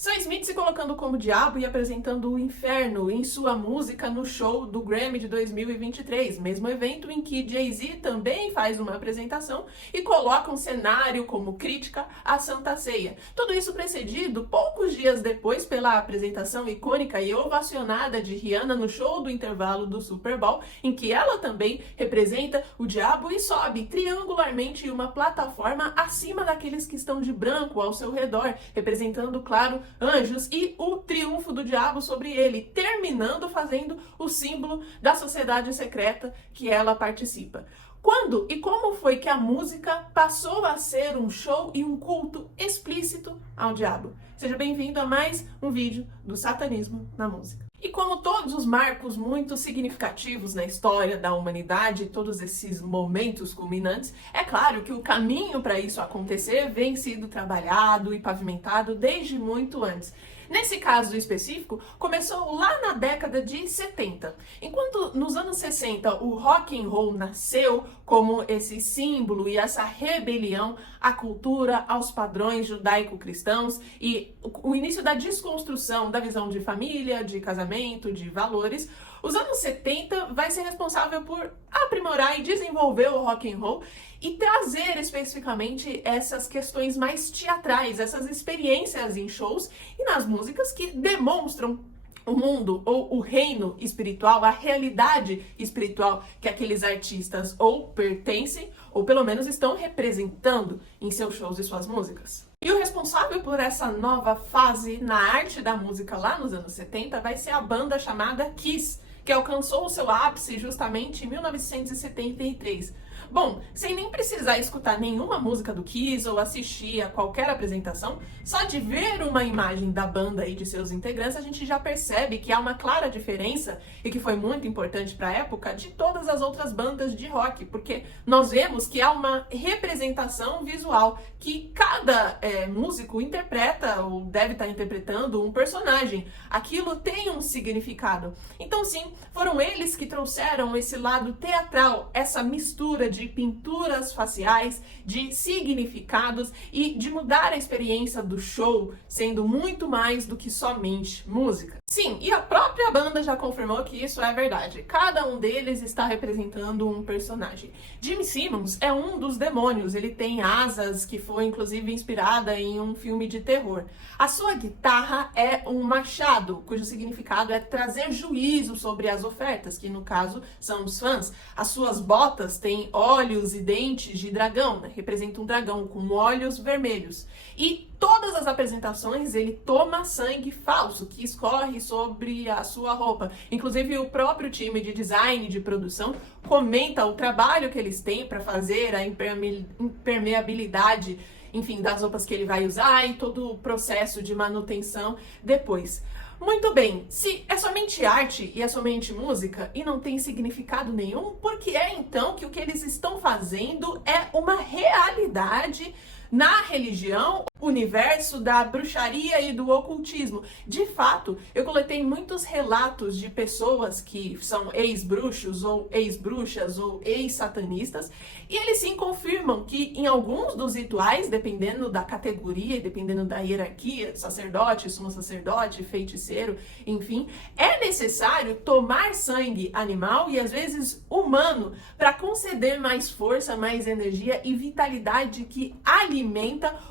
Sam Smith se colocando como diabo e apresentando o inferno em sua música no show do Grammy de 2023, mesmo evento em que Jay-Z também faz uma apresentação e coloca um cenário como crítica à Santa Ceia. Tudo isso precedido poucos dias depois pela apresentação icônica e ovacionada de Rihanna no show do intervalo do Super Bowl, em que ela também representa o diabo e sobe triangularmente em uma plataforma acima daqueles que estão de branco ao seu redor, representando, claro, anjos e o triunfo do diabo sobre ele, terminando fazendo o símbolo da sociedade secreta que ela participa. Quando e como foi que a música passou a ser um show e um culto explícito ao diabo? Seja bem-vindo a mais um vídeo do satanismo na música. E como todos os marcos muito significativos na história da humanidade, todos esses momentos culminantes, é claro que o caminho para isso acontecer vem sido trabalhado e pavimentado desde muito antes. Nesse caso específico, começou lá na década de 70. Enquanto nos anos 60 o rock and roll nasceu como esse símbolo e essa rebelião à cultura, aos padrões judaico-cristãos e o início da desconstrução da visão de família, de casamento, de valores, os anos 70 vai ser responsável por aprimorar e desenvolver o rock and roll e trazer especificamente essas questões mais teatrais, essas experiências em shows e nas músicas que demonstram o mundo ou o reino espiritual, a realidade espiritual que aqueles artistas ou pertencem ou pelo menos estão representando em seus shows e suas músicas. E o responsável por essa nova fase na arte da música lá nos anos 70 vai ser a banda chamada Kiss, que alcançou o seu ápice justamente em 1973. Bom, sem nem precisar escutar nenhuma música do Kiss ou assistir a qualquer apresentação, só de ver uma imagem da banda e de seus integrantes, a gente já percebe que há uma clara diferença, e que foi muito importante para a época, de todas as outras bandas de rock, porque nós vemos que há uma representação visual, que cada músico interpreta ou deve estar interpretando um personagem. Aquilo tem um significado. Então sim, foram eles que trouxeram esse lado teatral, essa mistura de pinturas faciais, de significados e de mudar a experiência do show, sendo muito mais do que somente música. Sim, e a própria banda já confirmou que isso é verdade. Cada um deles está representando um personagem. Jimmy Simmons é um dos demônios, ele tem asas, que foi inclusive inspirada em um filme de terror. A sua guitarra é um machado, cujo significado é trazer juízo sobre as ofertas, que no caso são os fãs. As suas botas têm olhos e dentes de dragão, né? Representa um dragão com olhos vermelhos. E todas as apresentações ele toma sangue falso que escorre sobre a sua roupa. Inclusive o próprio time de design de produção comenta o trabalho que eles têm para fazer a impermeabilidade, enfim, das roupas que ele vai usar e todo o processo de manutenção depois. Muito bem, se é somente arte e é somente música e não tem significado nenhum, por que é então que o que eles estão fazendo é uma realidade na religião, universo da bruxaria e do ocultismo? De fato, eu coletei muitos relatos de pessoas que são ex-bruxos ou ex-bruxas ou ex-satanistas, e eles sim confirmam que em alguns dos rituais, dependendo da categoria e dependendo da hierarquia, sacerdote, sumo sacerdote, feiticeiro, enfim, é necessário tomar sangue animal e às vezes humano para conceder mais força, mais energia e vitalidade que alimenta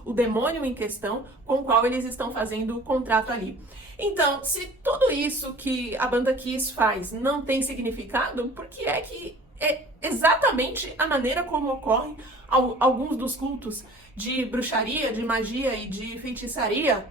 o demônio em questão com o qual eles estão fazendo o contrato ali. Então, se tudo isso que a banda Kiss faz não tem significado, por que é que é exatamente a maneira como ocorrem alguns dos cultos de bruxaria, de magia e de feitiçaria?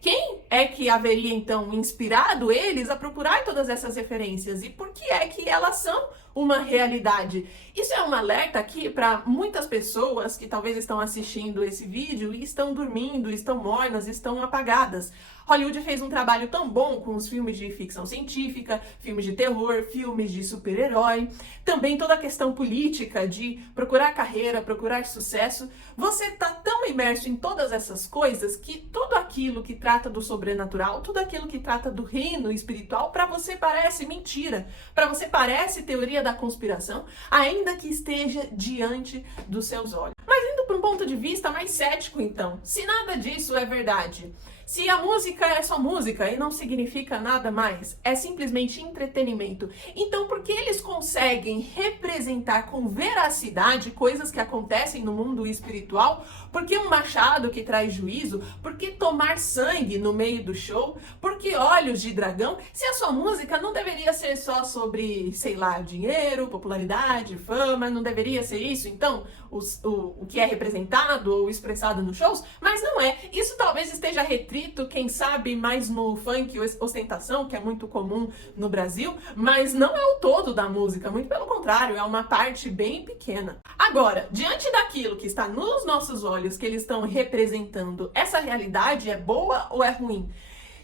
Quem é que haveria então inspirado eles a procurar todas essas referências e por que é que elas são uma realidade? Isso é um alerta aqui para muitas pessoas que talvez estão assistindo esse vídeo e estão dormindo, estão mornas, estão apagadas. Hollywood fez um trabalho tão bom com os filmes de ficção científica, filmes de terror, filmes de super-herói, também toda a questão política de procurar carreira, procurar sucesso. Você está tão imerso em todas essas coisas que tudo aquilo que trata do sobrenatural, tudo aquilo que trata do reino espiritual, para você parece mentira, para você parece teoria da conspiração, ainda que esteja diante dos seus olhos. Mas indo para um ponto de vista mais cético então, se nada disso é verdade, Se a música é só música e não significa nada mais, é simplesmente entretenimento, então por que eles conseguem representar com veracidade coisas que acontecem no mundo espiritual? Por que um machado que traz juízo? Por que tomar sangue no meio do show? Por que olhos de dragão? Se a sua música não deveria ser só sobre, sei lá, dinheiro, popularidade, fama, não deveria ser isso, então, o que é representado ou expressado nos shows? Mas não é. Isso talvez esteja restrito, quem sabe, mais no funk ostentação, que é muito comum no Brasil, mas não é o todo da música, muito pelo contrário, é uma parte bem pequena. Agora, diante daquilo que está nos nossos olhos, que eles estão representando, essa realidade é boa ou é ruim?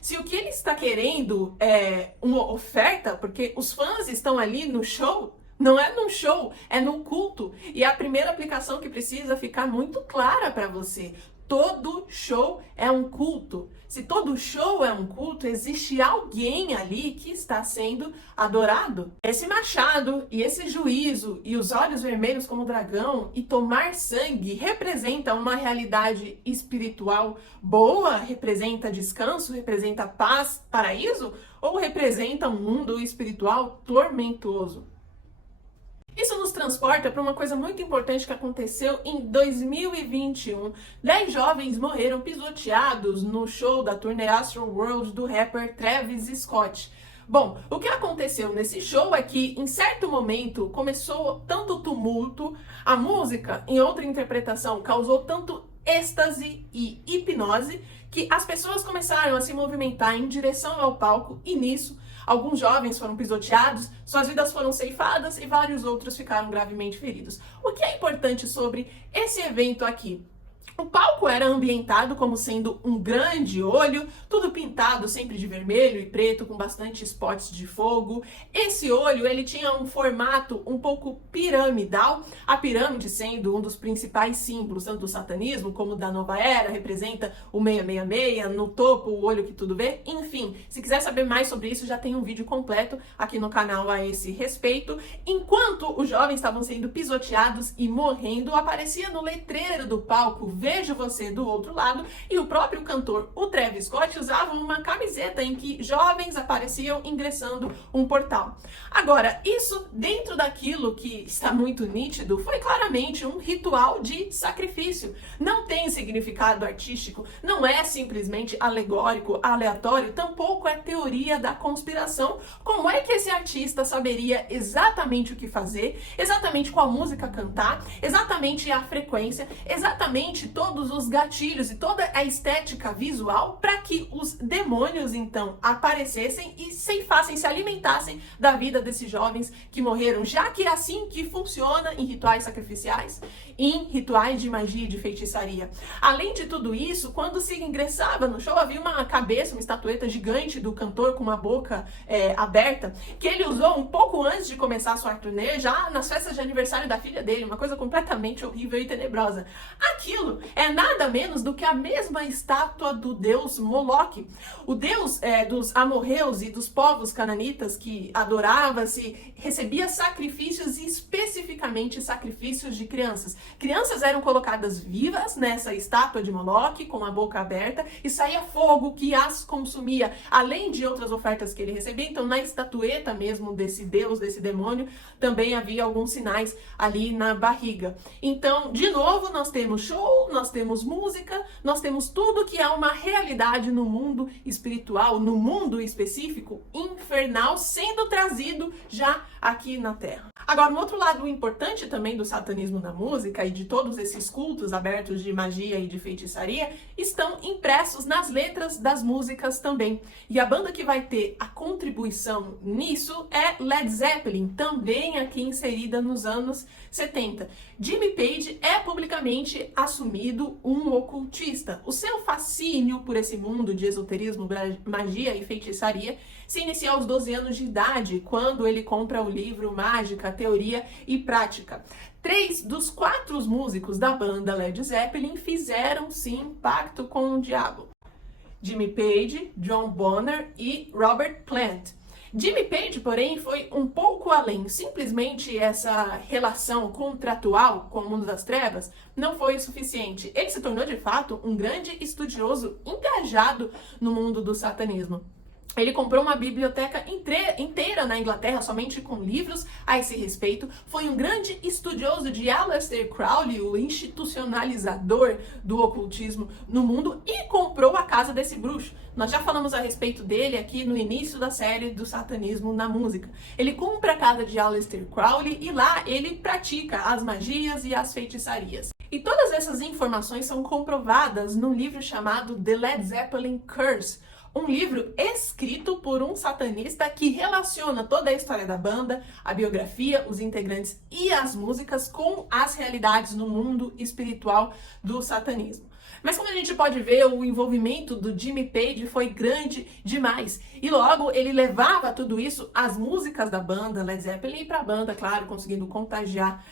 Se o que ele está querendo é uma oferta, porque os fãs estão ali no show, não é no show, é no culto. E a primeira aplicação que precisa ficar muito clara para você: todo show é um culto. Se todo show é um culto, existe alguém ali que está sendo adorado. Esse machado e esse juízo e os olhos vermelhos como dragão e tomar sangue representa uma realidade espiritual boa? Representa descanso? Representa paz, paraíso? Ou representa um mundo espiritual tormentoso? Isso nos transporta para uma coisa muito importante que aconteceu em 2021. 10 jovens morreram pisoteados no show da turnê Astroworld do rapper Travis Scott. Bom, o que aconteceu nesse show é que, em certo momento, começou tanto tumulto, a música, em outra interpretação, causou tanto êxtase e hipnose, que as pessoas começaram a se movimentar em direção ao palco e nisso, alguns jovens foram pisoteados, suas vidas foram ceifadas e vários outros ficaram gravemente feridos. O que é importante sobre esse evento aqui? O palco era ambientado como sendo um grande olho, tudo pintado sempre de vermelho e preto, com bastante spots de fogo. Esse olho, ele tinha um formato um pouco piramidal, a pirâmide sendo um dos principais símbolos, tanto do satanismo como da nova era, representa o 666, no topo o olho que tudo vê. Enfim, se quiser saber mais sobre isso, já tem um vídeo completo aqui no canal a esse respeito. Enquanto os jovens estavam sendo pisoteados e morrendo, aparecia no letreiro do palco: "Vejo você do outro lado", e o próprio cantor, o Travis Scott, usava uma camiseta em que jovens apareciam ingressando um portal. Agora, isso dentro daquilo que está muito nítido, foi claramente um ritual de sacrifício. Não tem significado artístico, não é simplesmente alegórico, aleatório, tampouco é teoria da conspiração. Como é que esse artista saberia exatamente o que fazer, exatamente qual música cantar, exatamente a frequência, exatamente todos os gatilhos e toda a estética visual para que os demônios então aparecessem e ceifassem, se alimentassem da vida desses jovens que morreram, já que é assim que funciona em rituais sacrificiais, em rituais de magia e de feitiçaria. Além de tudo isso, quando se ingressava no show, havia uma cabeça, uma estatueta gigante do cantor com uma boca aberta, que ele usou um pouco antes de começar a sua turnê, já nas festas de aniversário da filha dele, uma coisa completamente horrível e tenebrosa. Aquilo é nada menos do que a mesma estátua do deus Moloque, o deus dos amorreus e dos povos cananitas, que adorava-se, recebia sacrifícios e especificamente sacrifícios de crianças. Crianças eram colocadas vivas nessa estátua de Moloque, com a boca aberta, e saía fogo que as consumia, além de outras ofertas que ele recebia. Então, na estatueta mesmo desse deus, desse demônio, também havia alguns sinais ali na barriga. Então, de novo, nós temos show, nós temos música, nós temos tudo que é uma realidade no mundo espiritual, no mundo específico, infernal, sendo trazido já aqui na Terra. Agora, um outro lado importante também do satanismo na música e de todos esses cultos abertos de magia e de feitiçaria estão impressos nas letras das músicas também. E a banda que vai ter a contribuição nisso é Led Zeppelin, também aqui inserida nos anos 70. Jimmy Page é publicamente assumido um ocultista. O seu fascínio por esse mundo de esoterismo, magia e feitiçaria se inicia aos 12 anos de idade, quando ele compra o livro Mágica, Teoria e Prática. 3 dos 4 músicos da banda Led Zeppelin fizeram sim pacto com o diabo: Jimmy Page, John Bonham e Robert Plant. Jimmy Page, porém, foi um pouco além. Simplesmente essa relação contratual com o mundo das trevas não foi o suficiente. Ele se tornou, de fato, um grande estudioso engajado no mundo do satanismo. Ele comprou uma biblioteca inteira na Inglaterra, somente com livros a esse respeito. Foi um grande estudioso de Aleister Crowley, o institucionalizador do ocultismo no mundo, e comprou a casa desse bruxo. Nós já falamos a respeito dele aqui no início da série do satanismo na música. Ele compra a casa de Aleister Crowley e lá ele pratica as magias e as feitiçarias. E todas essas informações são comprovadas num livro chamado The Led Zeppelin Curse, um livro escrito por um satanista que relaciona toda a história da banda, a biografia, os integrantes e as músicas com as realidades no mundo espiritual do satanismo. Mas como a gente pode ver, o envolvimento do Jimmy Page foi grande demais. E logo ele levava tudo isso, as músicas da banda Led Zeppelin, para a banda, claro, conseguindo contagiar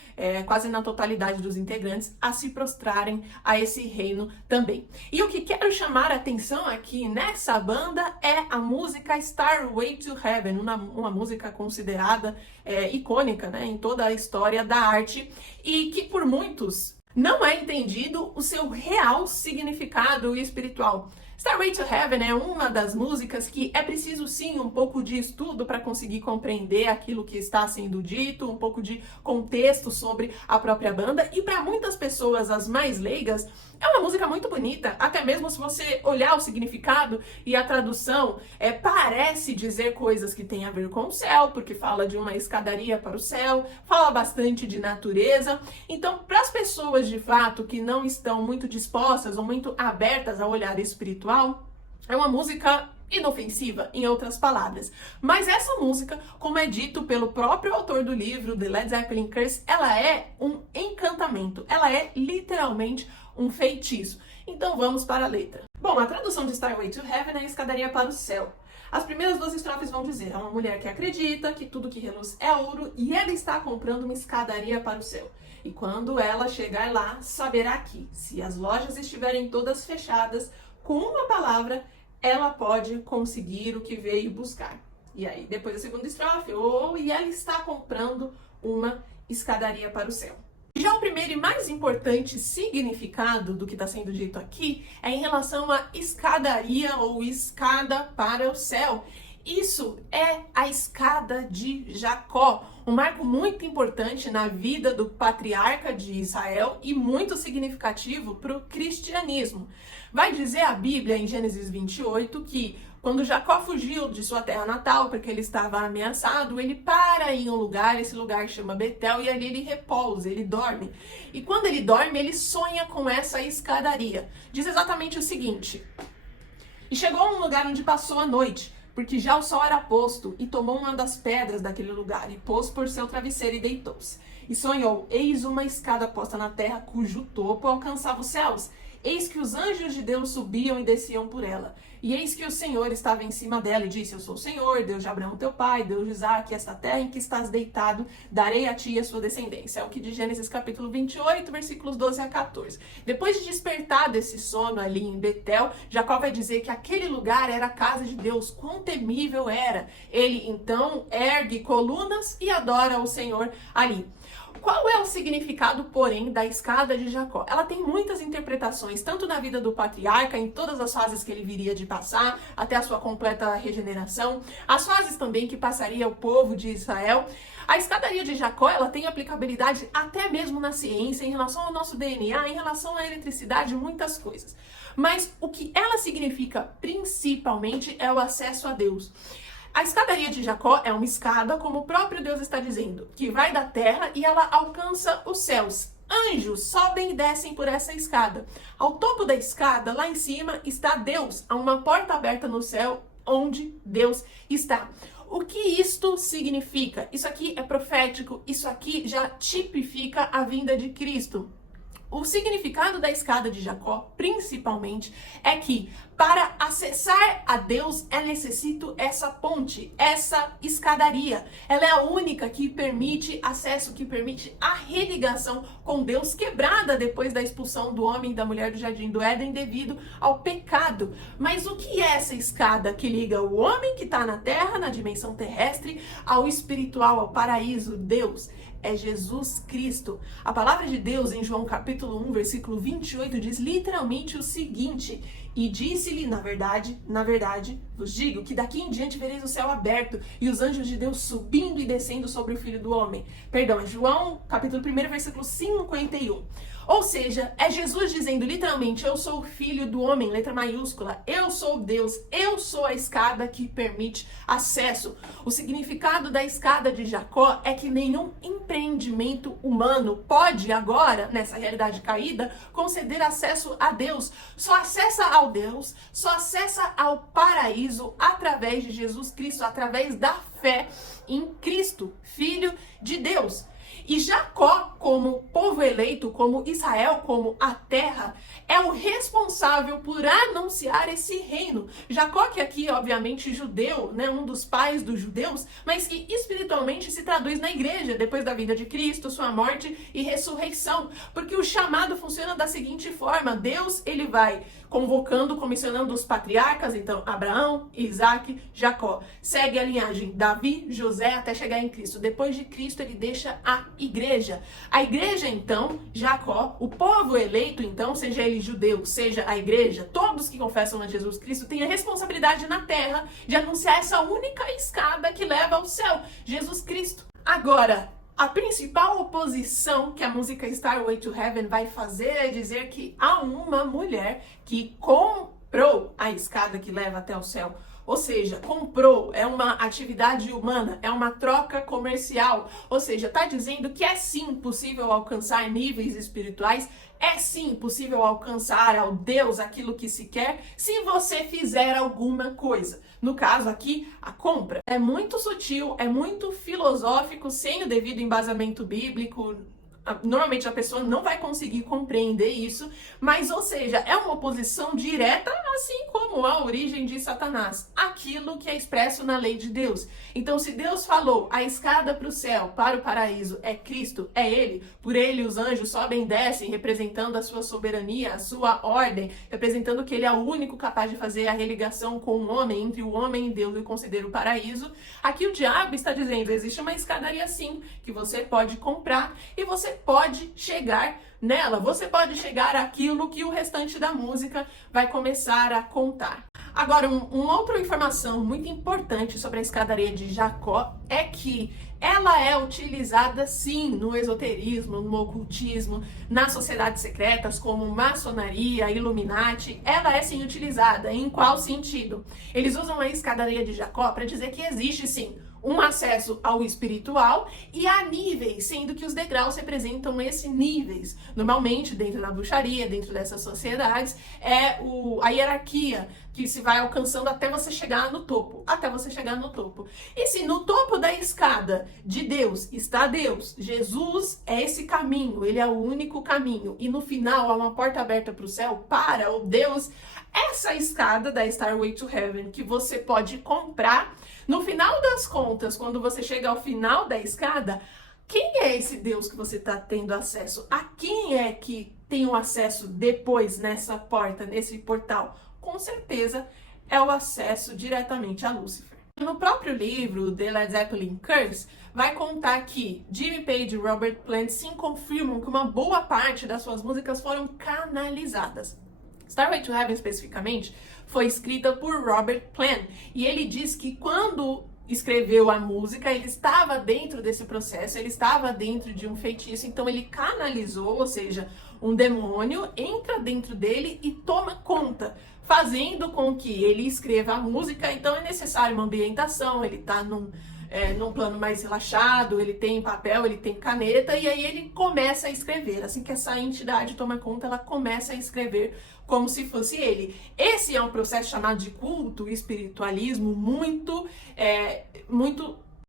quase na totalidade dos integrantes a se prostrarem a esse reino também. E o que quero chamar a atenção aqui nessa banda é a música Starway to Heaven, uma música considerada icônica, né, em toda a história da arte e que por muitos não é entendido o seu real significado espiritual. Starway to Heaven é uma das músicas que é preciso sim um pouco de estudo para conseguir compreender aquilo que está sendo dito, um pouco de contexto sobre a própria banda, e para muitas pessoas, as mais leigas, é uma música muito bonita, até mesmo se você olhar o significado e a tradução, parece dizer coisas que têm a ver com o céu, porque fala de uma escadaria para o céu, fala bastante de natureza. Então, para as pessoas de fato que não estão muito dispostas ou muito abertas ao olhar espiritual, é uma música inofensiva, em outras palavras. Mas essa música, como é dito pelo próprio autor do livro, The Led Zeppelin Curse, ela é um encantamento, ela é literalmente um feitiço. Então vamos para a letra. Bom, a tradução de Starway to Heaven é escadaria para o céu. As primeiras duas estrofes vão dizer: é uma mulher que acredita que tudo que reluz é ouro e ela está comprando uma escadaria para o céu. E quando ela chegar lá, saberá que, se as lojas estiverem todas fechadas, com uma palavra, ela pode conseguir o que veio buscar. E aí, depois da segunda estrofe, e ela está comprando uma escadaria para o céu. Já o primeiro e mais importante significado do que está sendo dito aqui é em relação à escadaria ou escada para o céu. Isso é a escada de Jacó, um marco muito importante na vida do patriarca de Israel e muito significativo para o cristianismo. Vai dizer a Bíblia em Gênesis 28 que quando Jacó fugiu de sua terra natal porque ele estava ameaçado, ele para em um lugar, esse lugar chama Betel, e ali ele repousa, ele dorme. E quando ele dorme, ele sonha com essa escadaria. Diz exatamente o seguinte: e chegou a um lugar onde passou a noite, porque já o sol era posto, e tomou uma das pedras daquele lugar, e pôs por seu travesseiro e deitou-se. E sonhou: eis uma escada posta na terra, cujo topo alcançava os céus. Eis que os anjos de Deus subiam e desciam por ela. E eis que o Senhor estava em cima dela e disse: eu sou o Senhor, Deus de Abraão teu pai, Deus de Isaque, esta terra em que estás deitado, darei a ti e a sua descendência. É o que de Gênesis capítulo 28, versículos 12 a 14. Depois de despertar desse sono ali em Betel, Jacó vai dizer que aquele lugar era a casa de Deus, quão temível era. Ele então ergue colunas e adora o Senhor ali. Qual é o significado, porém, da escada de Jacó? Ela tem muitas interpretações, tanto na vida do patriarca, em todas as fases que ele viria de passar, até a sua completa regeneração, as fases também que passaria o povo de Israel. A escadaria de Jacó, ela tem aplicabilidade até mesmo na ciência, em relação ao nosso DNA, em relação à eletricidade, muitas coisas. Mas o que ela significa, principalmente, é o acesso a Deus. A escadaria de Jacó é uma escada, como o próprio Deus está dizendo, que vai da terra e ela alcança os céus. Anjos sobem e descem por essa escada. Ao topo da escada, lá em cima, está Deus. Há uma porta aberta no céu onde Deus está. O que isto significa? Isso aqui é profético, isso aqui já tipifica a vinda de Cristo. O significado da escada de Jacó, principalmente, é que para acessar a Deus é necessário essa ponte, essa escadaria. Ela é a única que permite acesso, que permite a religação com Deus, quebrada depois da expulsão do homem e da mulher do Jardim do Éden devido ao pecado. Mas o que é essa escada que liga o homem que está na terra, na dimensão terrestre, ao espiritual, ao paraíso, Deus? É Jesus Cristo. A palavra de Deus em João capítulo 1, versículo 28 diz literalmente o seguinte: e disse-lhe, na verdade, vos digo que daqui em diante vereis o céu aberto e os anjos de Deus subindo e descendo sobre o Filho do Homem. Perdão, é João capítulo 1, versículo 51. Ou seja, é Jesus dizendo literalmente, eu sou o Filho do Homem, letra maiúscula, eu sou Deus, eu sou a escada que permite acesso. O significado da escada de Jacó é que nenhum empreendimento humano pode agora, nessa realidade caída, conceder acesso a Deus. Só acessa ao Deus, só acessa ao paraíso através de Jesus Cristo, através da fé em Cristo, Filho de Deus. E Jacó, como povo eleito, como Israel, como a terra, é o responsável por anunciar esse reino. Jacó, que aqui, obviamente, judeu, né, um dos pais dos judeus, mas que espiritualmente se traduz na igreja, depois da vida de Cristo, sua morte e ressurreição. Porque o chamado funciona da seguinte forma: Deus, ele vai convocando, comissionando os patriarcas, então Abraão, Isaac, Jacó. Segue a linhagem Davi, José, até chegar em Cristo. Depois de Cristo, ele deixa a igreja. A igreja, então, Jacó, o povo eleito, então, seja ele judeu, seja a igreja, todos que confessam a Jesus Cristo têm a responsabilidade na terra de anunciar essa única escada que leva ao céu, Jesus Cristo. Agora, a principal oposição que a música Starway to Heaven vai fazer é dizer que há uma mulher que comprou a escada que leva até o céu. Ou seja, comprou, é uma atividade humana, é uma troca comercial. Ou seja, está dizendo que é sim possível alcançar níveis espirituais, é sim possível alcançar ao Deus aquilo que se quer, se você fizer alguma coisa. No caso aqui, a compra. É muito sutil, é muito filosófico, sem o devido embasamento bíblico. Normalmente a pessoa não vai conseguir compreender isso, mas, ou seja, é uma oposição direta, assim como a origem de Satanás, aquilo que é expresso na lei de Deus. Então, se Deus falou, a escada para o céu, para o paraíso, é Cristo, é Ele, por Ele os anjos sobem e descem, representando a sua soberania, a sua ordem, representando que Ele é o único capaz de fazer a religação com o homem, entre o homem e Deus, e conceder o paraíso. Aqui o diabo está dizendo, existe uma escadaria sim, que você pode comprar, e você pode chegar nela, você pode chegar àquilo que o restante da música vai começar a contar. Agora, uma outra informação muito importante sobre a escadaria de Jacó é que ela é utilizada sim no esoterismo, no ocultismo, nas sociedades secretas como maçonaria, Illuminati. Ela é sim utilizada. Em qual sentido? Eles usam a escadaria de Jacó para dizer que existe sim um acesso ao espiritual e a níveis, sendo que os degraus representam esses níveis. Normalmente, dentro da bruxaria, dentro dessas sociedades, é a hierarquia que se vai alcançando até você chegar no topo. Até você chegar no topo. E se no topo da escada de Deus está Deus, Jesus é esse caminho, ele é o único caminho. E no final há uma porta aberta para o céu, para o Deus. Essa escada da Starway to Heaven que você pode comprar, no final das contas, quando você chega ao final da escada, quem é esse Deus que você está tendo acesso? A quem é que tem o acesso depois nessa porta, nesse portal? Com certeza é o acesso diretamente a Lúcifer. No próprio livro The Led Zeppelin Curse, vai contar que Jimmy Page e Robert Plant sim confirmam que uma boa parte das suas músicas foram canalizadas. Starway to Heaven, especificamente, foi escrita por Robert Plant. E ele diz que quando escreveu a música, ele estava dentro desse processo, ele estava dentro de um feitiço, então ele canalizou, ou seja, um demônio entra dentro dele e toma conta, fazendo com que ele escreva a música. Então é necessário uma ambientação, ele está num plano mais relaxado, ele tem papel, ele tem caneta, e aí ele começa a escrever. Assim que essa entidade toma conta, ela começa a escrever como se fosse ele. Esse é um processo chamado de culto, espiritualismo, muito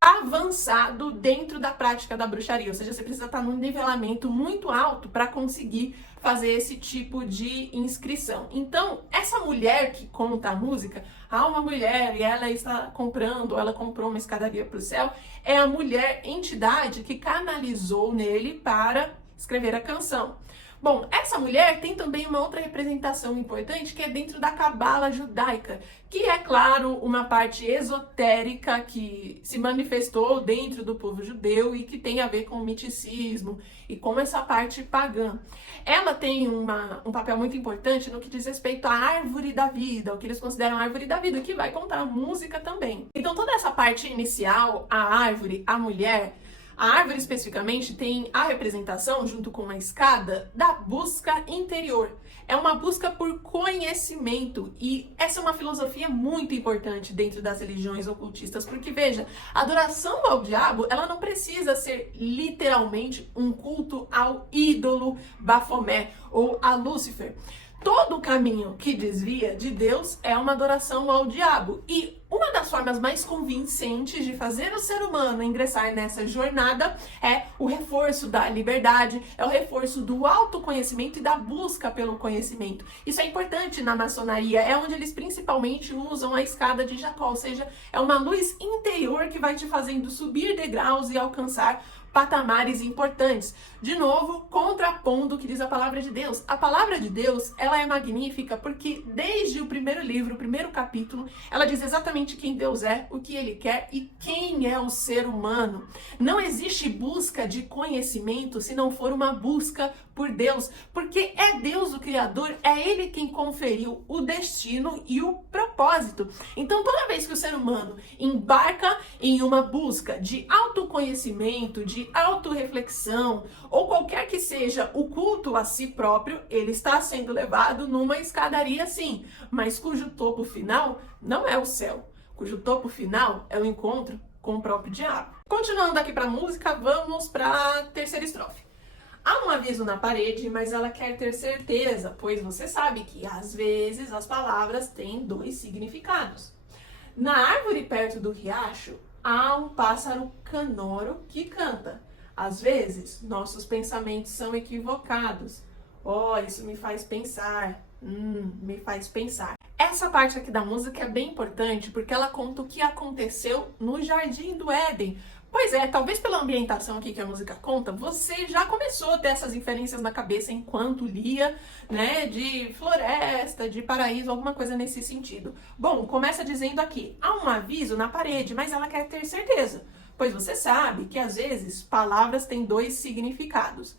avançado dentro da prática da bruxaria, ou seja, você precisa estar num nivelamento muito alto para conseguir fazer esse tipo de inscrição. Então, essa mulher que conta a música, há uma mulher e ela está comprando, ela comprou uma escadaria para o céu, é a mulher entidade que canalizou nele para escrever a canção. Bom, essa mulher tem também uma outra representação importante que é dentro da cabala judaica, que é, claro, uma parte esotérica que se manifestou dentro do povo judeu e que tem a ver com o miticismo e com essa parte pagã. Ela tem um papel muito importante no que diz respeito à árvore da vida, o que eles consideram a árvore da vida, que vai contar música também. Então toda essa parte inicial, a árvore, a mulher, a árvore especificamente tem a representação, junto com a escada, da busca interior. É uma busca por conhecimento e essa é uma filosofia muito importante dentro das religiões ocultistas, porque veja, a adoração ao diabo, ela não precisa ser literalmente um culto ao ídolo Bafomé ou a Lúcifer. Todo o caminho que desvia de Deus é uma adoração ao diabo. E uma das formas mais convincentes de fazer o ser humano ingressar nessa jornada é o reforço da liberdade, é o reforço do autoconhecimento e da busca pelo conhecimento. Isso é importante na maçonaria, é onde eles principalmente usam a escada de Jacó, ou seja, é uma luz interior que vai te fazendo subir degraus e alcançar patamares importantes. De novo, contrapondo o que diz a palavra de Deus. A palavra de Deus, ela é magnífica porque desde o primeiro livro, o primeiro capítulo, ela diz exatamente quem Deus é, o que ele quer e quem é o ser humano. Não existe busca de conhecimento se não for uma busca por Deus, porque é Deus o Criador, é Ele quem conferiu o destino e o propósito. Então, toda vez que o ser humano embarca em uma busca de autoconhecimento, de autorreflexão, ou qualquer que seja o culto a si próprio, ele está sendo levado numa escadaria sim, mas cujo topo final não é o céu, cujo topo final é o encontro com o próprio diabo. Continuando aqui para a música, vamos para a terceira estrofe. Há um aviso na parede, mas ela quer ter certeza, pois você sabe que às vezes as palavras têm dois significados. Na árvore perto do riacho, há um pássaro canoro que canta. Às vezes, nossos pensamentos são equivocados. Oh, isso me faz pensar. Me faz pensar. Essa parte aqui da música é bem importante porque ela conta o que aconteceu no Jardim do Éden. Pois é, talvez pela ambientação aqui que a música conta, você já começou a ter essas inferências na cabeça enquanto lia, né, de floresta, de paraíso, alguma coisa nesse sentido. Bom, começa dizendo aqui, há um aviso na parede, mas ela quer ter certeza, pois você sabe que às vezes palavras têm dois significados.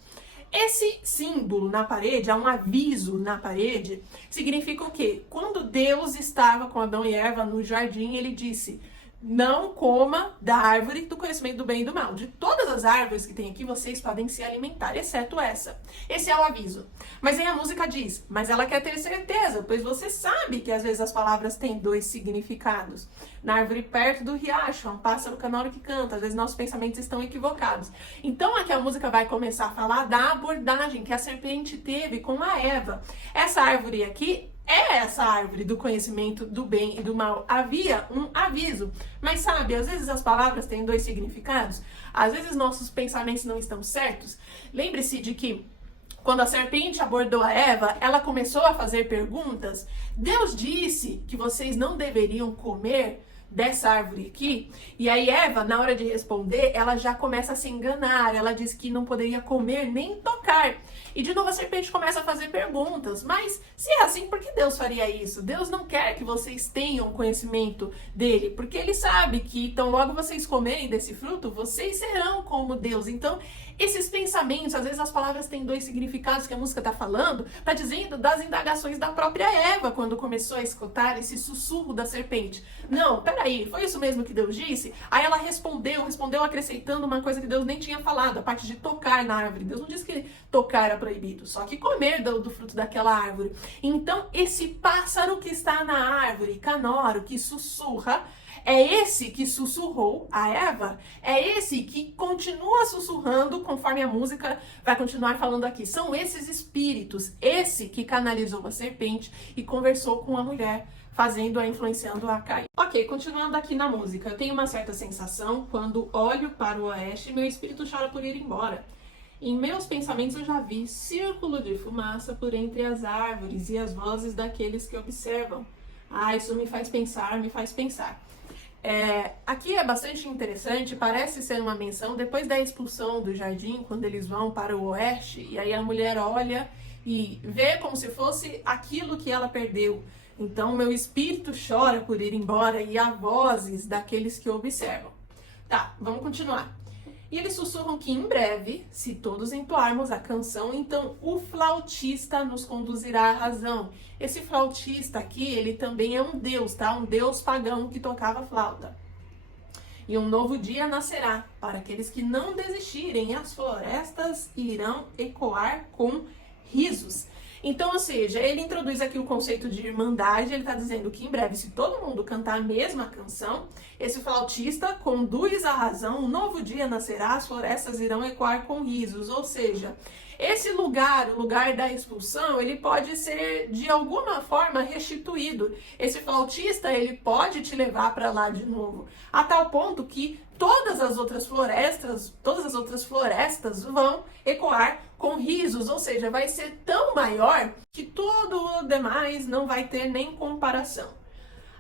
Esse símbolo na parede, há um aviso na parede, significa o quê? Quando Deus estava com Adão e Eva no jardim, ele disse: não coma da árvore do conhecimento do bem e do mal. De todas as árvores que tem aqui, vocês podem se alimentar, exceto essa. Esse é o aviso. Mas aí a música diz, mas ela quer ter certeza, pois você sabe que às vezes as palavras têm dois significados. Na árvore perto do riacho, há um pássaro canoro que canta, às vezes nossos pensamentos estão equivocados. Então aqui a música vai começar a falar da abordagem que a serpente teve com a Eva. Essa árvore aqui é essa árvore do conhecimento do bem e do mal. Havia um aviso. Mas sabe, às vezes as palavras têm dois significados. Às vezes nossos pensamentos não estão certos. Lembre-se de que quando a serpente abordou a Eva, ela começou a fazer perguntas. Deus disse que vocês não deveriam comer dessa árvore aqui, e aí Eva, na hora de responder, ela já começa a se enganar, ela diz que não poderia comer nem tocar, e de novo a serpente começa a fazer perguntas, mas se é assim, por que Deus faria isso? Deus não quer que vocês tenham conhecimento dele, porque ele sabe que, então logo vocês comerem desse fruto, vocês serão como Deus. Então, esses pensamentos, às vezes as palavras têm dois significados que a música está falando, está dizendo das indagações da própria Eva, quando começou a escutar esse sussurro da serpente. Não, peraí, foi isso mesmo que Deus disse? Aí ela respondeu acrescentando uma coisa que Deus nem tinha falado, a parte de tocar na árvore. Deus não disse que tocar era proibido, só que comer do fruto daquela árvore. Então, esse pássaro que está na árvore, canoro, que sussurra, é esse que sussurrou a Eva, é esse que continua sussurrando, conforme a música vai continuar falando aqui. São esses espíritos, esse que canalizou a serpente e conversou com a mulher fazendo-a, influenciando-a a cair. Ok, continuando aqui na música, eu tenho uma certa sensação quando olho para o oeste, meu espírito chora por ir embora. Em meus pensamentos eu já vi círculo de fumaça por entre as árvores e as vozes daqueles que observam. Ah, isso me faz pensar, me faz pensar. Aqui é bastante interessante, parece ser uma menção depois da expulsão do jardim, quando eles vão para o oeste, e aí a mulher olha e vê como se fosse aquilo que ela perdeu. Então, meu espírito chora por ir embora e há vozes daqueles que observam. Tá, vamos continuar. E eles sussurram que em breve, se todos entoarmos a canção, então o flautista nos conduzirá à razão. Esse flautista aqui, ele também é um deus, tá? Um deus pagão que tocava flauta. E um novo dia nascerá para aqueles que não desistirem, e as florestas irão ecoar com risos. Então, ou seja, ele introduz aqui o conceito de irmandade, ele está dizendo que em breve, se todo mundo cantar a mesma canção, esse flautista conduz a razão, um novo dia nascerá, as florestas irão ecoar com risos. Ou seja, esse lugar, o lugar da expulsão, ele pode ser de alguma forma restituído. Esse flautista, ele pode te levar para lá de novo, a tal ponto que todas as outras florestas vão ecoar com risos, ou seja, vai ser tão maior que tudo o demais não vai ter nem comparação.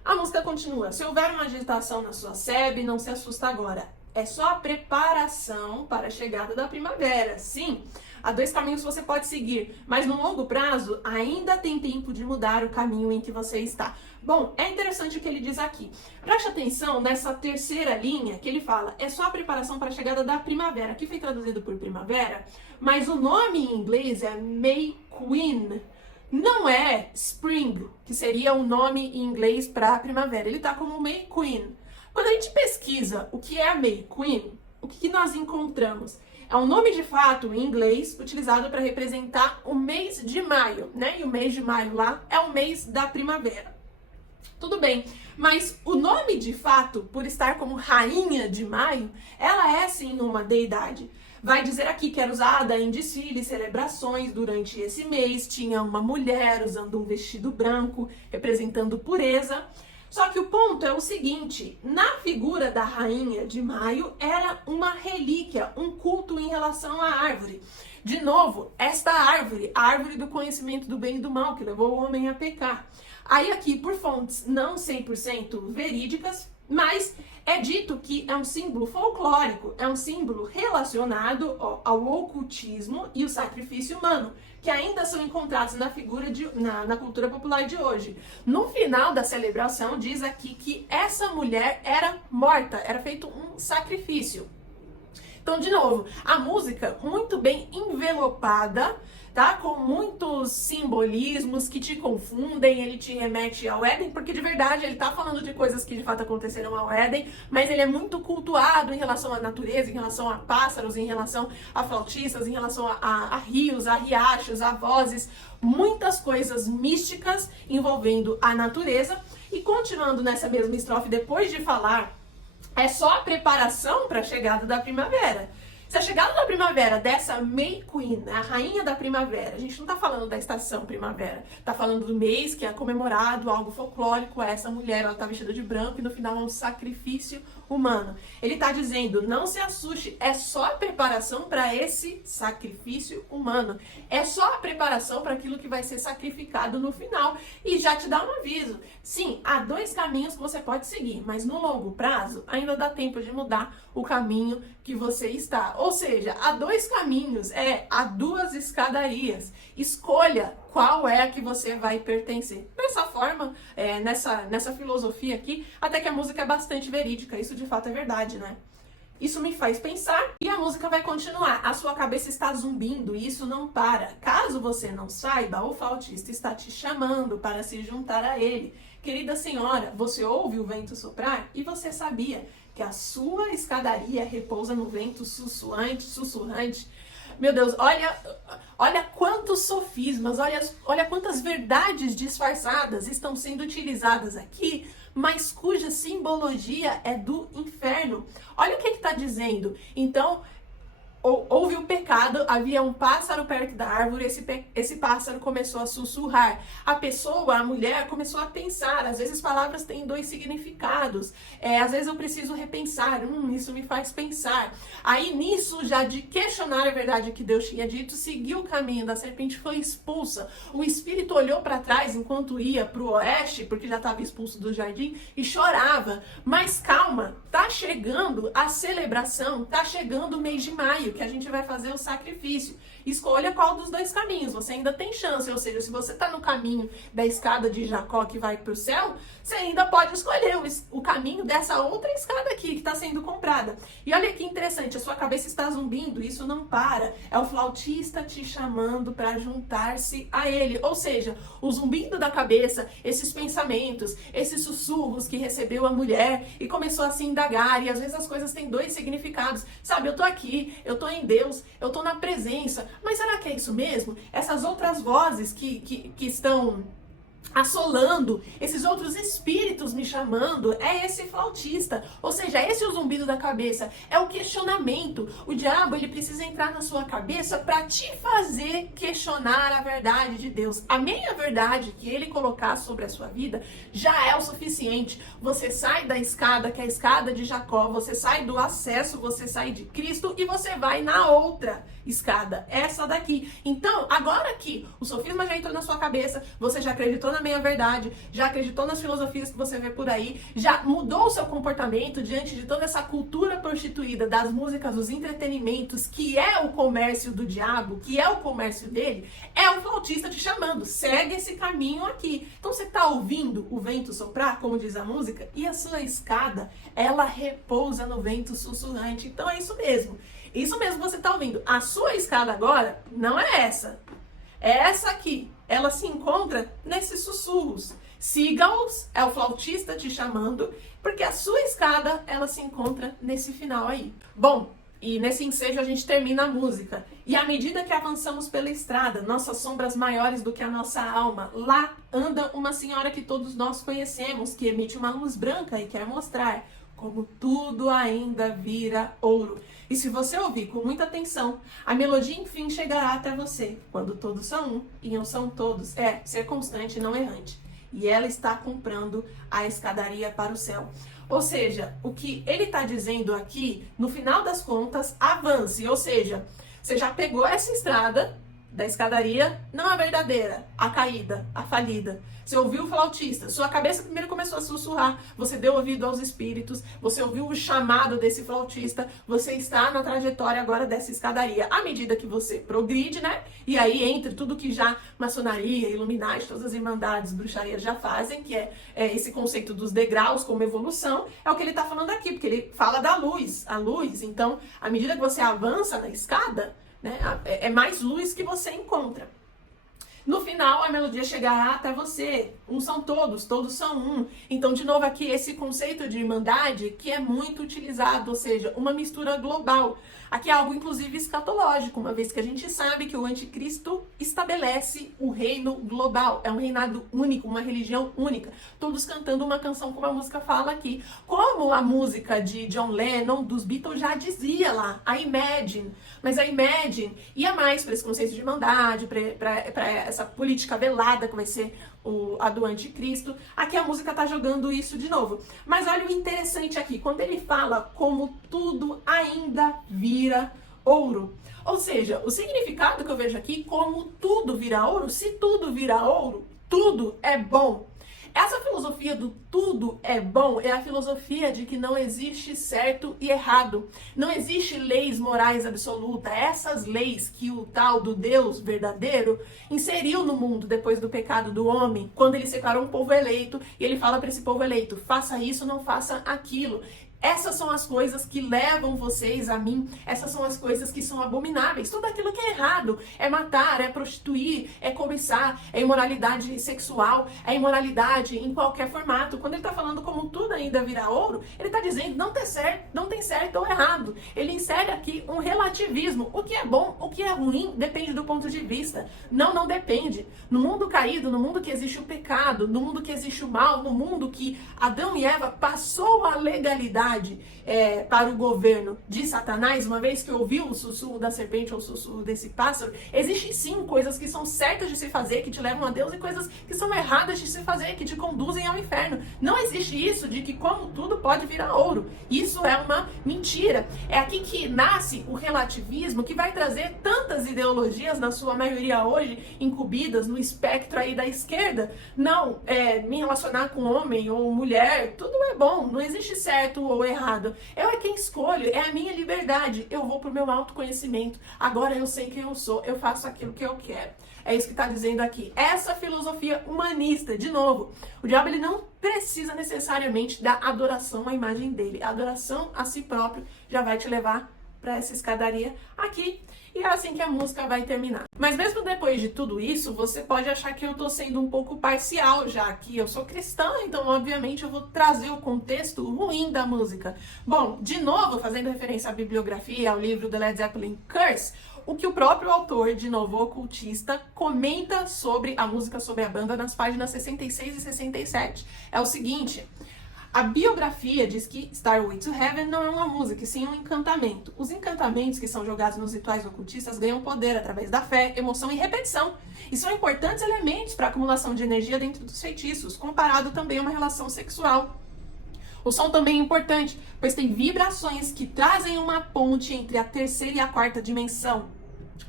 A música continua. Se houver uma agitação na sua sebe, não se assusta agora. É só a preparação para a chegada da primavera. Sim, há 2 caminhos que você pode seguir, mas no longo prazo ainda tem tempo de mudar o caminho em que você está. Bom, é interessante o que ele diz aqui. Preste atenção nessa terceira linha que ele fala, é só a preparação para a chegada da primavera. Aqui foi traduzido por primavera, mas o nome em inglês é May Queen. Não é Spring, que seria o nome em inglês para a primavera. Ele está como May Queen. Quando a gente pesquisa o que é a May Queen, o que nós encontramos? É um nome de fato em inglês utilizado para representar o mês de maio, né? E o mês de maio lá é o mês da primavera. Tudo bem, mas o nome de fato, por estar como rainha de maio, ela é sim uma deidade. Vai dizer aqui que era usada em desfiles, celebrações durante esse mês, tinha uma mulher usando um vestido branco, representando pureza. Só que o ponto é o seguinte, na figura da rainha de maio era uma relíquia, um culto em relação à árvore. De novo, esta árvore, a árvore do conhecimento do bem e do mal, que levou o homem a pecar. Aí aqui, por fontes não 100% verídicas, mas é dito que é um símbolo folclórico, é um símbolo relacionado ao ocultismo e o sacrifício humano, que ainda são encontrados na figura na cultura popular de hoje. No final da celebração, diz aqui que essa mulher era morta, era feito um sacrifício. Então, de novo, a música muito bem envelopada, tá? Com muitos simbolismos que te confundem, ele te remete ao Éden, porque de verdade ele tá falando de coisas que de fato aconteceram ao Éden, mas ele é muito cultuado em relação à natureza, em relação a pássaros, em relação a flautistas, em relação a rios, a riachos, a vozes, muitas coisas místicas envolvendo a natureza. E continuando nessa mesma estrofe, depois de falar, é só a preparação para a chegada da primavera. Se a chegada da primavera dessa May Queen, a rainha da primavera, a gente não tá falando da estação primavera, tá falando do mês que é comemorado, algo folclórico, essa mulher, ela tá vestida de branco e no final é um sacrifício humano. Ele tá dizendo, não se assuste, é só a preparação para esse sacrifício humano. É só a preparação para aquilo que vai ser sacrificado no final. E já te dá um aviso. Sim, há 2 caminhos que você pode seguir, mas no longo prazo ainda dá tempo de mudar o caminho que você está. Ou seja, há 2 caminhos, há 2 escadarias. Escolha qual é a que você vai pertencer. Dessa forma, nessa filosofia aqui, até que a música é bastante verídica. Isso de fato é verdade, né? Isso me faz pensar e a música vai continuar. A sua cabeça está zumbindo e isso não para. Caso você não saiba, o flautista está te chamando para se juntar a ele. Querida senhora, você ouve o vento soprar e você sabia que a sua escadaria repousa no vento sussurrante. Meu Deus, olha quantos sofismas, olha quantas verdades disfarçadas estão sendo utilizadas aqui, mas cuja simbologia é do inferno. Olha o que está dizendo. Então, houve o pecado, havia um pássaro perto da árvore, esse pássaro começou a sussurrar. A pessoa, a mulher, começou a pensar. Às vezes palavras têm dois significados. Às vezes eu preciso repensar. Isso me faz pensar. Aí nisso, já de questionar a verdade que Deus tinha dito, seguiu o caminho da serpente, foi expulsa. O espírito olhou para trás enquanto ia para o oeste, porque já estava expulso do jardim, e chorava. Mas calma, tá chegando a celebração, tá chegando o mês de maio, que a gente vai fazer o sacrifício. Escolha qual dos dois caminhos, você ainda tem chance, ou seja, se você está no caminho da escada de Jacó que vai para o céu, você ainda pode escolher o caminho dessa outra escada aqui que está sendo comprada. E olha que interessante, a sua cabeça está zumbindo, isso não para, é o flautista te chamando para juntar-se a ele, ou seja, o zumbindo da cabeça, esses pensamentos, esses sussurros que recebeu a mulher e começou a se indagar, e às vezes as coisas têm dois significados, sabe, eu tô aqui, eu tô em Deus, eu tô na presença, mas será que é isso mesmo? Essas outras vozes que estão assolando, esses outros espíritos me chamando, é esse flautista, ou seja, é esse o zumbido da cabeça, é o questionamento. O diabo, ele precisa entrar na sua cabeça para te fazer questionar a verdade de Deus. A meia verdade que ele colocar sobre a sua vida já é o suficiente. Você sai da escada, que é a escada de Jacó, você sai do acesso, você sai de Cristo e você vai na outra escada, essa daqui. Então, agora que o sofisma já entrou na sua cabeça, você já acreditou na meia-verdade, já acreditou nas filosofias que você vê por aí, já mudou o seu comportamento diante de toda essa cultura prostituída das músicas, dos entretenimentos, que é o comércio do diabo, que é o comércio dele, é o flautista te chamando, segue esse caminho aqui. Então você tá ouvindo o vento soprar, como diz a música, e a sua escada, ela repousa no vento sussurrante. Então é isso mesmo. Isso mesmo você está ouvindo. A sua escada agora não é essa. É essa aqui. Ela se encontra nesses sussurros. Siga-os, é o flautista te chamando, porque a sua escada, ela se encontra nesse final aí. Bom, e nesse ensejo a gente termina a música. E à medida que avançamos pela estrada, nossas sombras maiores do que a nossa alma, lá anda uma senhora que todos nós conhecemos, que emite uma luz branca e quer mostrar como tudo ainda vira ouro. E se você ouvir com muita atenção, a melodia enfim chegará até você. Quando todos são um e um são todos, é ser constante e não errante. E ela está comprando a escadaria para o céu. Ou seja, o que ele está dizendo aqui, no final das contas, avance. Ou seja, você já pegou essa estrada da escadaria, não a verdadeira, a caída, a falida. Você ouviu o flautista, sua cabeça primeiro começou a sussurrar, você deu ouvido aos espíritos, você ouviu o chamado desse flautista, você está na trajetória agora dessa escadaria. À medida que você progride, né? E aí entre tudo que já maçonaria, Illuminati, todas as irmandades, bruxarias já fazem, que é esse conceito dos degraus como evolução, é o que ele está falando aqui, porque ele fala da luz, a luz. Então, à medida que você avança na escada, né, é mais luz que você encontra. No final, a melodia chegará até você. Uns são todos, todos são um. Então, de novo aqui, esse conceito de irmandade que é muito utilizado, ou seja, uma mistura global. Aqui é algo, inclusive, escatológico, uma vez que a gente sabe que o anticristo estabelece o reino global. É um reinado único, uma religião única. Todos cantando uma canção como a música fala aqui. Como a música de John Lennon, dos Beatles, já dizia lá, a Imagine. Mas a Imagine ia mais para esse conceito de irmandade, para essa política velada que vai ser a do anticristo. Aqui a música tá jogando isso de novo. Mas olha o interessante aqui, quando ele fala como tudo ainda vira ouro. Ou seja, o significado que eu vejo aqui, como tudo vira ouro, se tudo vira ouro, tudo é bom. Essa filosofia do tudo é bom é a filosofia de que não existe certo e errado. Não existe leis morais absolutas. Essas leis que o tal do Deus verdadeiro inseriu no mundo depois do pecado do homem, quando ele separou um povo eleito e ele fala para esse povo eleito, faça isso, não faça aquilo. Essas são as coisas que levam vocês a mim, essas são as coisas que são abomináveis. Tudo aquilo que é errado é matar, é prostituir, é cobiçar, é imoralidade sexual, é imoralidade em qualquer formato. Quando ele está falando como tudo ainda vira ouro, ele está dizendo não tem certo ou errado. Ele insere aqui um relativismo. O que é bom, o que é ruim, depende do ponto de vista. Não depende. No mundo caído, no mundo que existe o pecado, no mundo que existe o mal, no mundo que Adão e Eva passou a legalidade, autoridade para o governo de Satanás, uma vez que ouviu o sussurro da serpente ou o sussurro desse pássaro, existem sim coisas que são certas de se fazer, que te levam a Deus, e coisas que são erradas de se fazer, que te conduzem ao inferno. Não existe isso de que como tudo pode virar ouro. Isso é uma mentira. É aqui que nasce o relativismo, que vai trazer tantas ideologias, na sua maioria hoje, incumbidas no espectro aí da esquerda. Não, me relacionar com homem ou mulher, tudo é bom, não existe certo ou errado. Eu é quem escolho, é a minha liberdade. Eu vou pro meu autoconhecimento. Agora eu sei quem eu sou, eu faço aquilo que eu quero. É isso que está dizendo aqui. Essa filosofia humanista, de novo, o diabo ele não precisa necessariamente da adoração à imagem dele. A adoração a si próprio já vai te levar para essa escadaria aqui. E é assim que a música vai terminar. Mas mesmo depois de tudo isso, você pode achar que eu tô sendo um pouco parcial, já que eu sou cristã, então obviamente eu vou trazer o contexto ruim da música. Bom, de novo, fazendo referência à bibliografia, ao livro The Led Zeppelin Curse, o que o próprio autor, de novo ocultista, comenta sobre a música, sobre a banda, nas páginas 66 e 67. É o seguinte: a biografia diz que Starway to Heaven não é uma música, e sim um encantamento. Os encantamentos que são jogados nos rituais ocultistas ganham poder através da fé, emoção e repetição, e são importantes elementos para a acumulação de energia dentro dos feitiços, comparado também a uma relação sexual. O som também é importante, pois tem vibrações que trazem uma ponte entre a terceira e a quarta dimensão.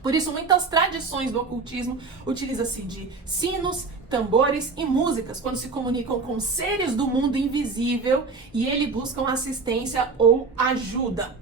Por isso, muitas tradições do ocultismo utilizam-se de sinos, tambores e músicas quando se comunicam com seres do mundo invisível e eles buscam assistência ou ajuda.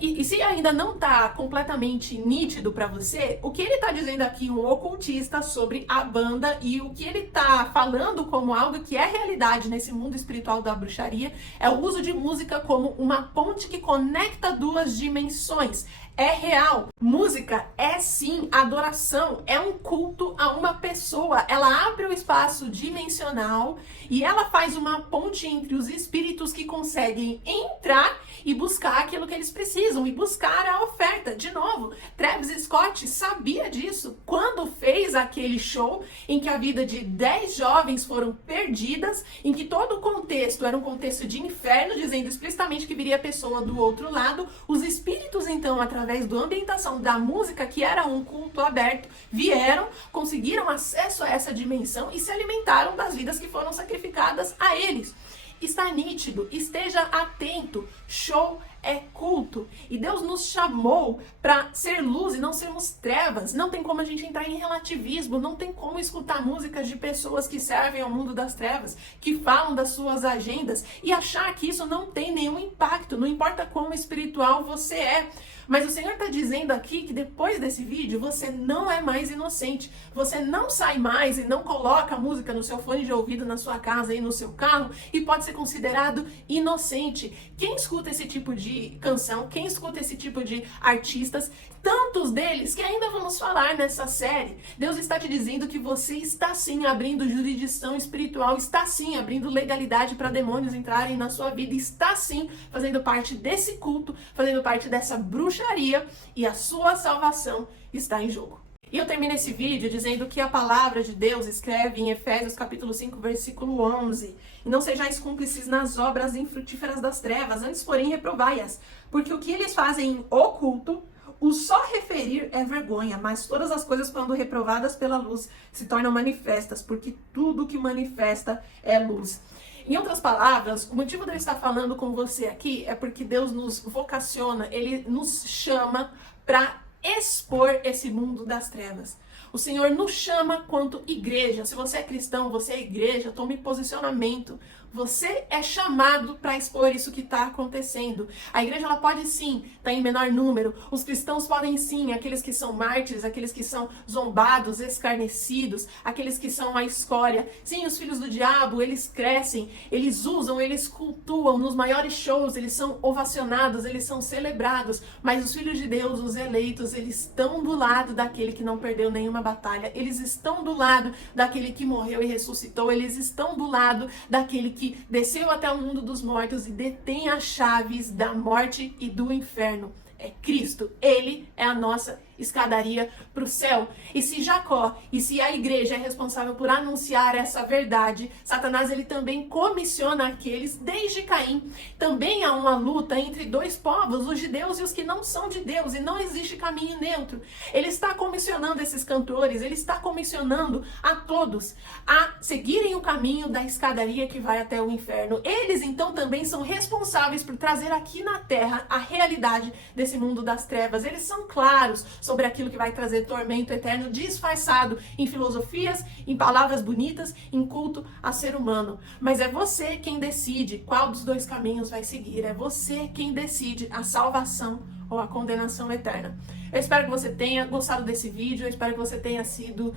E se ainda não está completamente nítido para você, o que ele está dizendo aqui, um ocultista, sobre a banda, e o que ele está falando como algo que é realidade nesse mundo espiritual da bruxaria, é o uso de música como uma ponte que conecta duas dimensões. É real. Música é sim adoração, é um culto a uma pessoa. Ela abre o espaço dimensional e ela faz uma ponte entre os espíritos que conseguem entrar e buscar aquilo que eles precisam, e buscar a oferta. De novo, Travis Scott sabia disso quando fez aquele show em que a vida de 10 jovens foram perdidas, em que todo o contexto era um contexto de inferno, dizendo explicitamente que viria a pessoa do outro lado. Os espíritos, então, através da ambientação da música, que era um culto aberto, vieram, conseguiram acesso a essa dimensão e se alimentaram das vidas que foram sacrificadas a eles. Está nítido, esteja atento, show é culto, e Deus nos chamou para ser luz e não sermos trevas. Não tem como a gente entrar em relativismo, não tem como escutar músicas de pessoas que servem ao mundo das trevas, que falam das suas agendas, e achar que isso não tem nenhum impacto, não importa quão espiritual você é. Mas o Senhor está dizendo aqui que depois desse vídeo você não é mais inocente. Você não sai mais e não coloca a música no seu fone de ouvido na sua casa e no seu carro e pode ser considerado inocente. Quem escuta esse tipo de canção, quem escuta esse tipo de artistas, tantos deles que ainda vamos falar nessa série, Deus está te dizendo que você está sim abrindo jurisdição espiritual, está sim abrindo legalidade para demônios entrarem na sua vida, está sim fazendo parte desse culto, fazendo parte dessa bruxaria, e a sua salvação está em jogo. E eu termino esse vídeo dizendo que a palavra de Deus escreve em Efésios capítulo 5, versículo 11: "E não sejais cúmplices nas obras infrutíferas das trevas, antes porém reprovai-as, porque o que eles fazem em oculto, o só referir é vergonha, mas todas as coisas, quando reprovadas pela luz, se tornam manifestas, porque tudo que manifesta é luz." Em outras palavras, o motivo de eu estar falando com você aqui é porque Deus nos vocaciona, Ele nos chama para expor esse mundo das trevas. O Senhor nos chama quanto igreja. Se você é cristão, você é igreja, tome posicionamento. Você é chamado para expor isso que está acontecendo. A igreja ela pode sim estar em menor número. Os cristãos podem sim, aqueles que são mártires, aqueles que são zombados, escarnecidos, aqueles que são a escória. Sim, os filhos do diabo, eles crescem, eles usam, eles cultuam. Nos maiores shows, eles são ovacionados, eles são celebrados. Mas os filhos de Deus, os eleitos, eles estão do lado daquele que não perdeu nenhuma batalha. Eles estão do lado daquele que morreu e ressuscitou. Eles estão do lado daquele que desceu até o mundo dos mortos e detém as chaves da morte e do inferno. É Cristo. Ele é a nossa escadaria para o céu. E se Jacó, e se a igreja é responsável por anunciar essa verdade, Satanás ele também comissiona aqueles, desde Caim. Também há uma luta entre dois povos, os judeus e os que não são de Deus, e não existe caminho neutro. Ele está comissionando esses cantores, ele está comissionando a todos a seguirem o caminho da escadaria que vai até o inferno. Eles então também são responsáveis por trazer aqui na terra a realidade desse mundo das trevas. Eles são claros sobre aquilo que vai trazer tormento eterno, disfarçado em filosofias, em palavras bonitas, em culto a ser humano. Mas é você quem decide qual dos dois caminhos vai seguir. É você quem decide a salvação ou a condenação eterna. Eu espero que você tenha gostado desse vídeo, eu espero que você tenha sido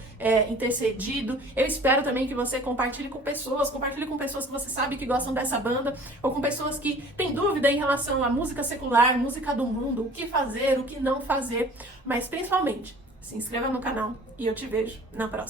intercedido. Eu espero também que você compartilhe com pessoas que você sabe que gostam dessa banda, ou com pessoas que têm dúvida em relação à música secular, música do mundo, o que fazer, o que não fazer. Mas principalmente, se inscreva no canal e eu te vejo na próxima.